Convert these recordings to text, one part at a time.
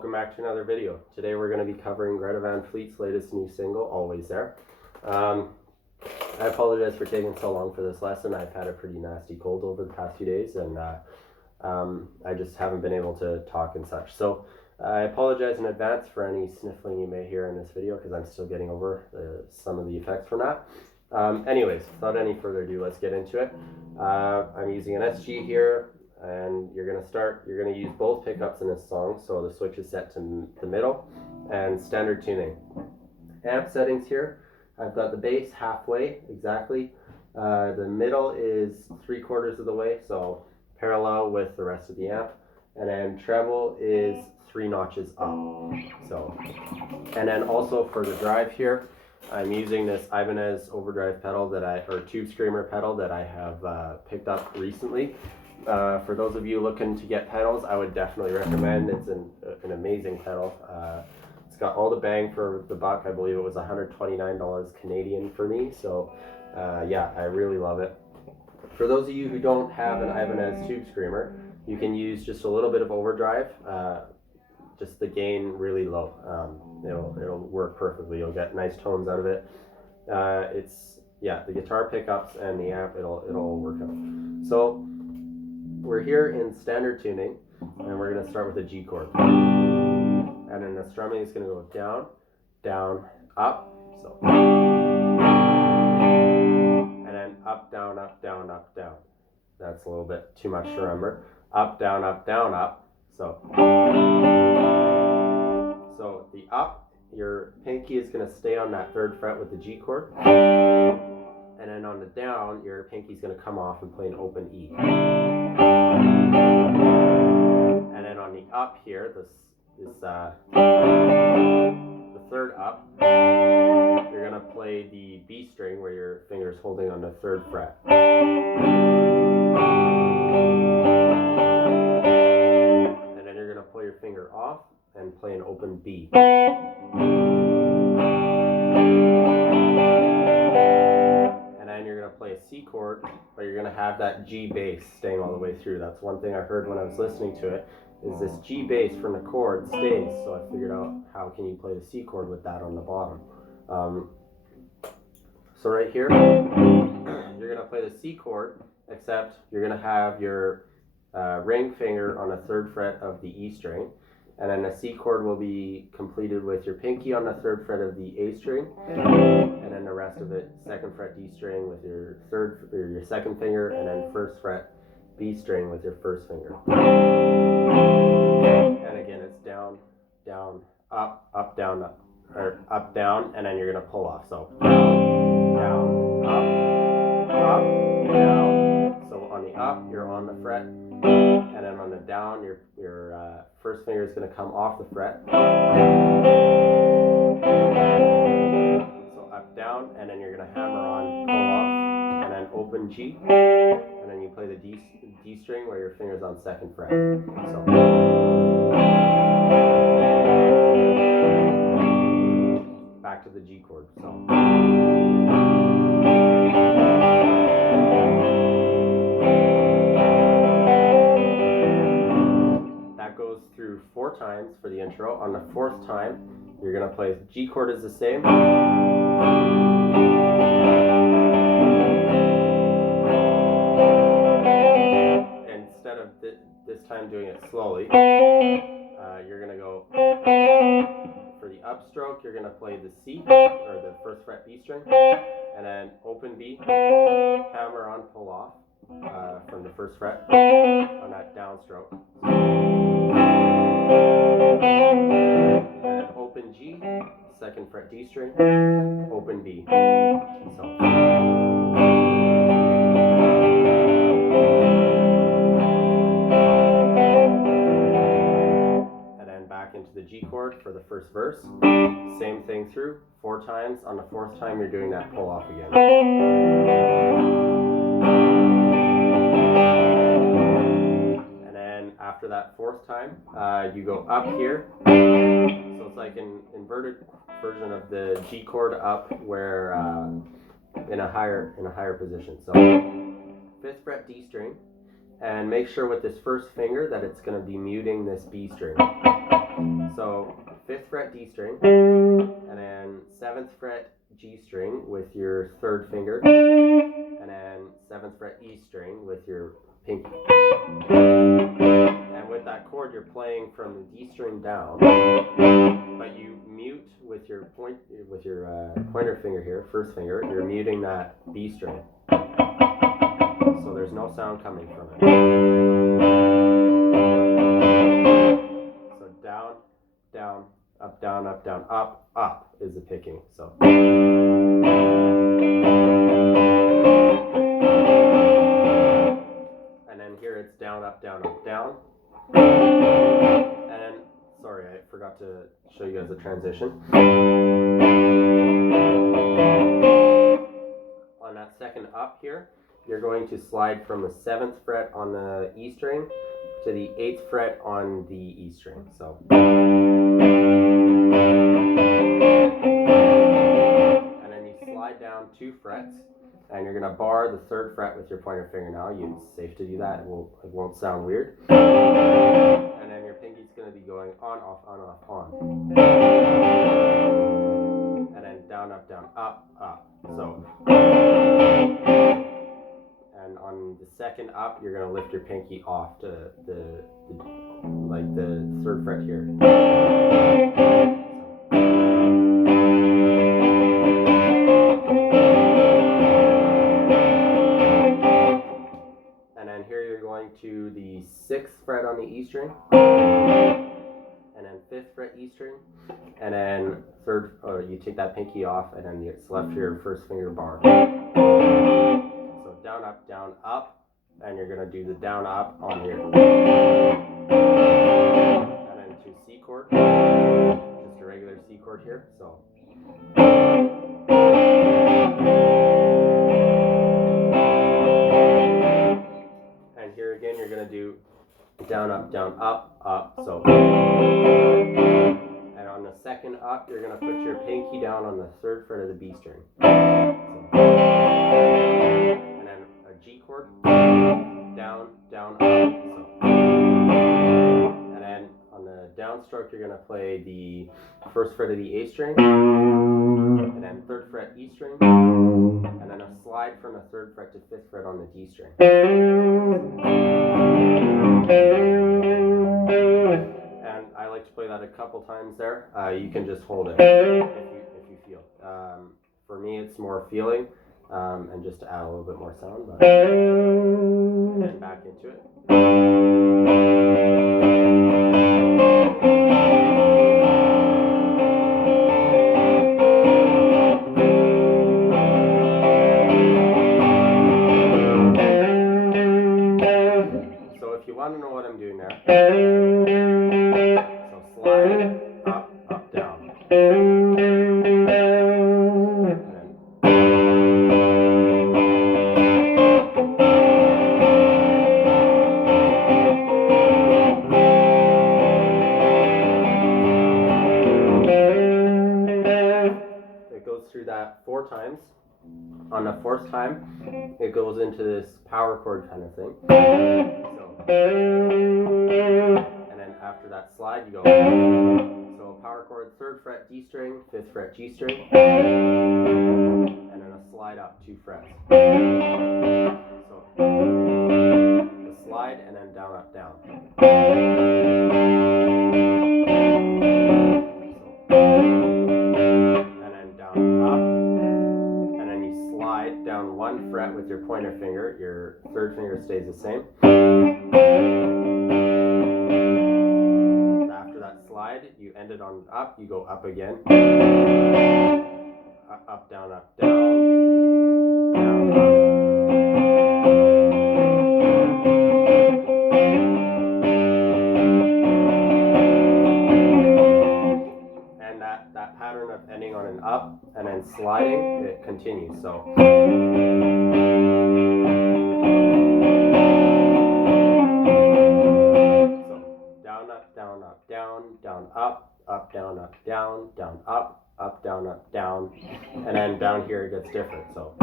welcome back to another video. Today we're going to be covering Greta Van Fleet's latest new single, Always There. I apologize for taking so long for this lesson. I've had a pretty nasty cold over the past few days, and I just haven't been able to talk and such. So I apologize in advance for any sniffling you may hear in this video, because I'm still getting over some of the effects from that. Anyways, without any further ado, let's get into it. I'm using an SG here, and you're going to use both pickups in this song, so the switch is set to the middle, and standard tuning. Amp settings here, I've got the bass halfway, exactly. The middle is 3/4 of the way, so parallel with the rest of the amp, and then treble is 3 notches up. So, and then also for the drive here, I'm using this Ibanez overdrive pedal or tube screamer pedal that I have picked up recently. For those of you looking to get pedals, I would definitely recommend. It's an amazing pedal. It's got all the bang for the buck. I believe it was $129 Canadian for me. So yeah, I really love it. For those of you who don't have an Ibanez tube screamer, you can use just a little bit of overdrive, just the gain really low. It'll work perfectly. You'll get nice tones out of it. The guitar pickups and the amp, it'll work out. So we're here in standard tuning, and we're going to start with a G chord. And then the strumming is going to go down, down, up. So, and then up, down, up, down, up, down. That's a little bit too much to remember. Up, down, up, down, up. So the up, your pinky is going to stay on that 3rd fret with the G chord. And then on the down, your pinky is going to come off and play an open E. And then on the up here, the 3rd up, you're going to play the B string where your finger's holding on the 3rd fret. And then you're going to pull your finger off and play an open B. Play a C chord, but you're going to have that G bass staying all the way through. That's one thing I heard when I was listening to it, is this G bass from the chord stays, so I figured out how can you play the C chord with that on the bottom. So right here, you're going to play the C chord, except you're going to have your ring finger on the 3rd fret of the E string, and then the C chord will be completed with your pinky on the 3rd fret of the A string, and then the rest of it 2nd fret D string with your 2nd finger, and then 1st fret B string with your 1st finger. And again, it's down, down, up, up, down, up, or up, down, and then you're gonna pull off. So down, down, up, down. So on the up, you're on the fret. And then on the down, your 1st finger is going to come off the fret. So up, down, and then you're going to hammer on, pull off, and then open G. And then you play the D string where your finger's on 2nd fret. So back to the G chord. So. Goes through 4 times for the intro. On the 4th time, you're going to play G chord is the same. Instead of this time doing it slowly, you're going to go for the upstroke. You're going to play the C, or the 1st fret B string, and then open B, hammer on, pull off from the 1st fret on that downstroke. And then open G, 2nd fret D string, open B. So. And then back into the G chord for the 1st verse. Same thing through 4 times. On the 4th time, you're doing that pull off again. After that 4th time, you go up here. So it's like an inverted version of the G chord up, where in a higher position. So 5th fret D string, and make sure with this first finger that it's going to be muting this B string. So 5th fret D string, and then 7th fret G string with your 3rd finger, and then 7th fret E string with your pinky. And with that chord, you're playing from the D string down, but you mute with your pointer finger here, 1st finger. You're muting that B string, so there's no sound coming from it. So down, down, up, down, up, down, up, up is the picking. So. Here it's down, up, down, up, down. And then, sorry, I forgot to show you guys the transition. On that second up here, you're going to slide from the 7th fret on the E string to the 8th fret on the E string. So. And then you slide down 2 frets. And you're going to bar the 3rd fret with your pointer finger now. It's safe to do that. It won't sound weird. And then your pinky's going to be going on, off, on. And then down, up, up. So. And on the second up, you're going to lift your pinky off to the 3rd fret here. To the 6th fret on the E string, and then 5th fret E string, and then you take that pinky off, and then it's left your 1st finger bar. So down, up, and you're going to do the down, up on here. And then to C chord, just a regular C chord here. So. Here again, you're going to do down, up, up. So, and on the second up, you're going to put your pinky down on the 3rd fret of the B string. So, and then a G chord, down, up. So, and then on the downstroke, you're going to play the 1st fret of the A string, and then 3rd fret E string, and then a slide from the 3rd fret to 5th fret on the D string. And I like to play that a couple times there. You can just hold it if you feel. For me, it's more feeling, and just to add a little bit more sound. But, and then back into it. Want to know what I'm doing there? So slide, up, down. It goes through that 4 times. On the 4th time, it goes into this power chord kind of thing. And then after that slide, you go. So power chord, 3rd fret D string, 5th fret G string, and then a slide up 2 frets. So the slide and then down, up, down. And then down, up. And then you slide down 1 fret with your pointer finger. Your 3rd finger stays the same. After that slide, you end it on up, you go up again. Up, down, up, down. Down, up. And that pattern of ending on an up and then sliding, it continues. So. Down, up, down, up, down, and then down here it gets different. So.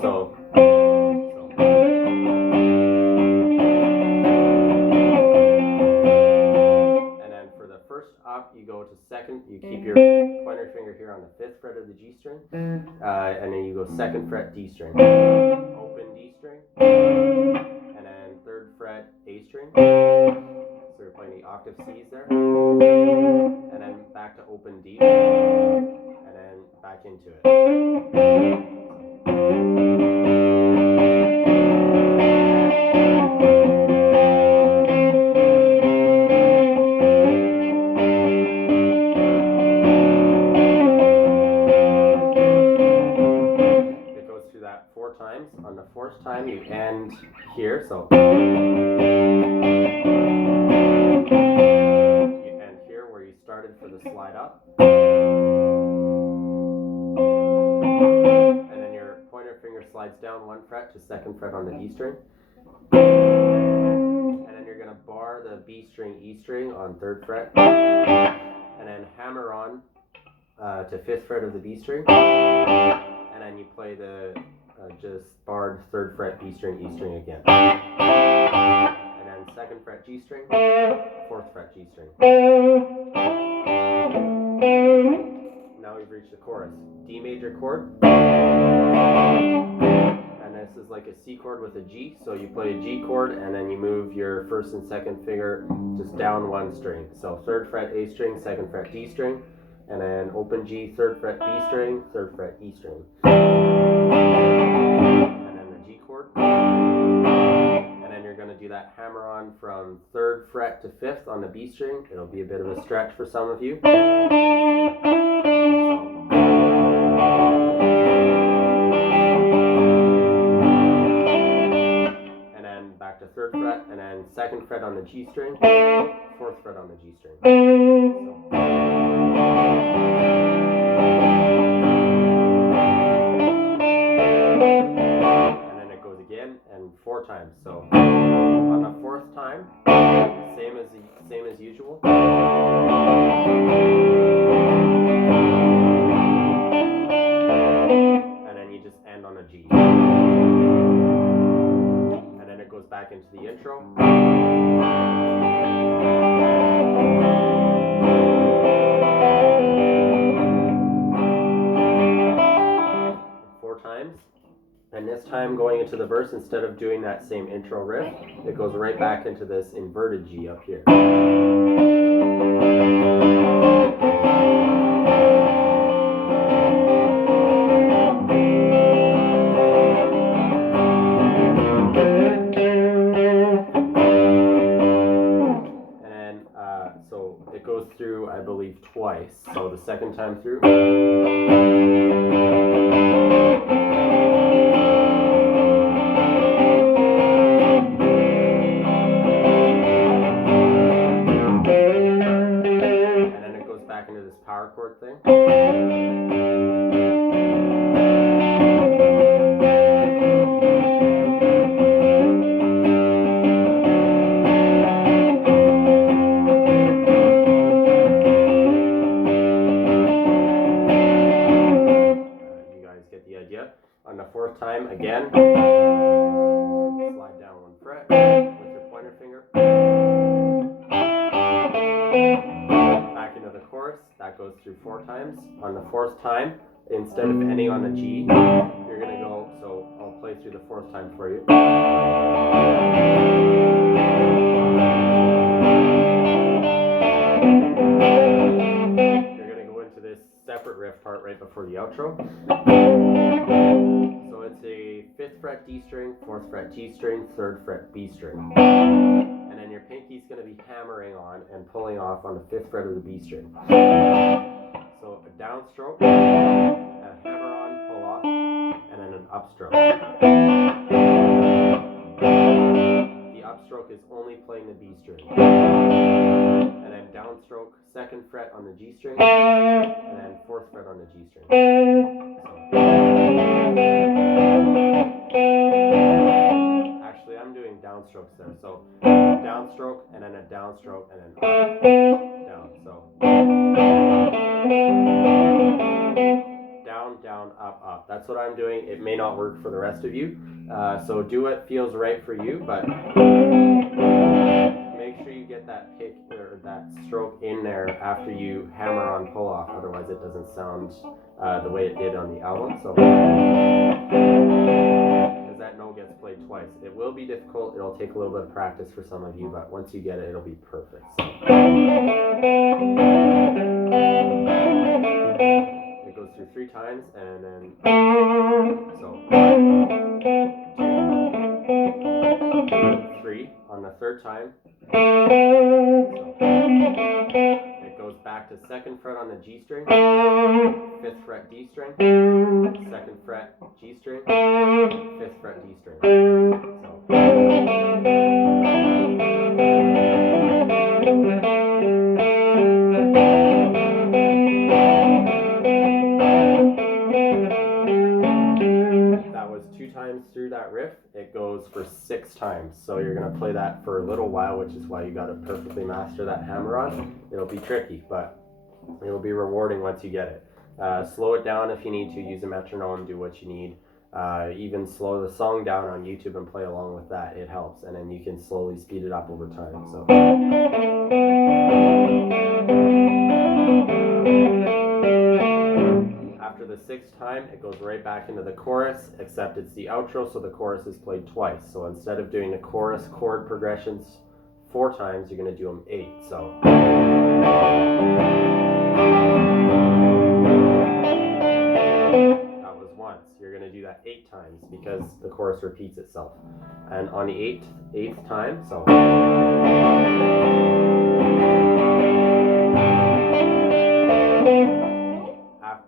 So and then for the first up, you go to second, you keep your pointer finger here on the 5th fret of the G string, and then you go 2nd fret D string, open D string, and then 3rd fret A string, so you're playing the octave C's there, and then back to open D, and then back into it. It goes through that 4 times. On the 4th time you end here, so you end here where you started for the slide up. Slides down 1 fret to 2nd fret on the D string, and then you're going to bar the B string, E string on 3rd fret, and then hammer on to 5th fret of the B string, and then you play the just barred 3rd fret B string, E string again, and then 2nd fret G string, 4th fret G string. Now we've reached the chorus. D major chord, and this is like a C chord with a G, so you play a G chord and then you move your 1st and 2nd finger just down 1 string. So 3rd fret A string, 2nd fret D string, and then open G, 3rd fret B string, 3rd fret E string, and then the G chord, and then you're going to do that hammer on from 3rd fret to 5th on the B string. It'll be a bit of a stretch for some of you. To 3rd fret, and then 2nd fret on the G string, 4th fret on the G string. And then it goes again, and 4 times. So on the 4th time, same as usual. And then you just end on a G. Goes back into the intro. 4 times, and this time going into the verse, instead of doing that same intro riff, it goes right back into this inverted G up here. It goes through, I believe, twice. So the 2nd time through. And then it goes back into this power chord thing. On the 4th time, again, slide down 1 fret with your pointer finger. Back into the chorus. That goes through 4 times. On the 4th time, instead of ending on a G, you're going to go, so I'll play through the 4th time for you. You're going to go into this separate riff part right before the outro. So it's a 5th fret D string, 4th fret G string, 3rd fret B string. And then your pinky's going to be hammering on and pulling off on the 5th fret of the B string. So a downstroke, a hammer on, pull off, and then an upstroke. The upstroke is only playing the B string. And then downstroke, 2nd fret on the G string, and then 4th fret on the G string. Actually, I'm doing downstrokes there. So downstroke, and then a downstroke, and then up, down. So down, down, down, up, up. That's what I'm doing. It may not work for the rest of you. So do what feels right for you, but make sure you get that pick or that stroke in there after you hammer on pull off. Otherwise it doesn't sound the way it did on the album. So because that note gets played twice. It will be difficult. It'll take a little bit of practice for some of you, but once you get it, it'll be perfect. So it goes through 3 times and then so 1, 2, 3 on the 3rd time. So it goes back to 2nd fret on the G string, 5th fret D string, 2nd fret G string, 5th fret D string. So that was 2 times through that riff. It goes for 6 times. So you're going to play that for a little while, which is why you got to perfectly master that hammer on. It'll be tricky, but it'll be rewarding once you get it. Slow it down if you need to. Use a metronome, do what you need. Even slow the song down on YouTube and play along with that. It helps, and then you can slowly speed it up over time. So after the 6th time, it goes right back into the chorus, except it's the outro, so the chorus is played twice. So instead of doing the chorus chord progressions 4 times, you're going to do them 8. So that was once. You're going to do that 8 times because the chorus repeats itself. And on the 8th time, so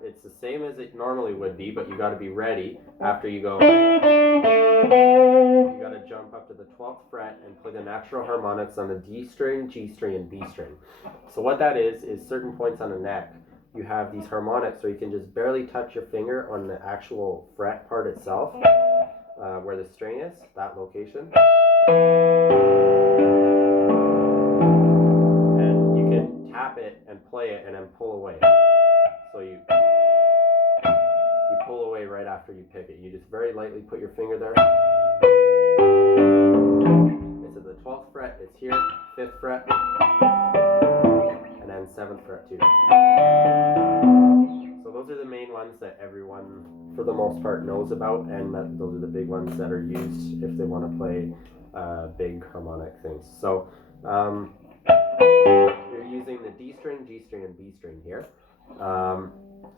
it's the same as it normally would be, but you got to be ready. After you go, you got to jump up to the 12th fret and play the natural harmonics on the D string, G string, and B string. So what that is certain points on the neck, you have these harmonics where you can just barely touch your finger on the actual fret part itself, where the string is, that location. And you can tap it and play it and then pull away. So you pull away right after you pick it. You just very lightly put your finger there. It's at the 12th fret, it's here, 5th fret, and then 7th fret too. So those are the main ones that everyone, for the most part, knows about, and those are the big ones that are used if they want to play big harmonic things. So you're using the D string, G string, and B string here.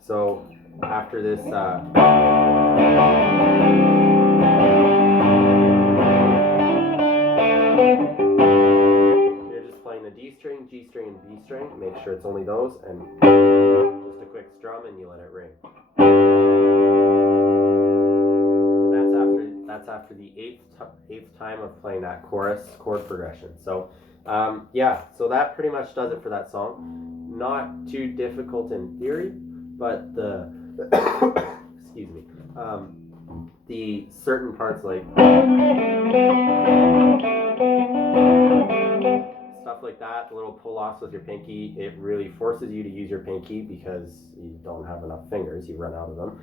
So after this you're just playing the D string, G string, and B string. Make sure it's only those, and just a quick strum and you let it ring. And that's after the 8th time of playing that chorus chord progression. So yeah, so that pretty much does it for that song. Not too difficult in theory, but the excuse me, the certain parts like stuff like that, the little pull-offs with your pinky, it really forces you to use your pinky because you don't have enough fingers, you run out of them.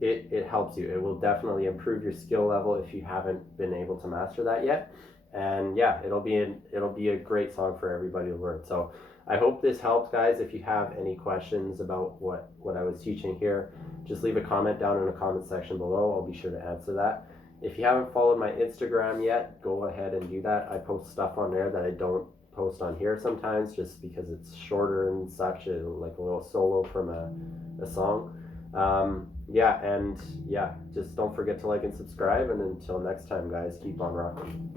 It helps you. It will definitely improve your skill level if you haven't been able to master that yet. And yeah, it'll be a great song for everybody to learn. So I hope this helped, guys. If you have any questions about what I was teaching here, just leave a comment down in the comment section below. I'll be sure to answer that. If you haven't followed my Instagram yet, go ahead and do that. I post stuff on there that I don't post on here sometimes just because it's shorter and such, like a little solo from a song. Yeah, and yeah, just don't forget to like and subscribe. And until next time, guys, keep on rocking.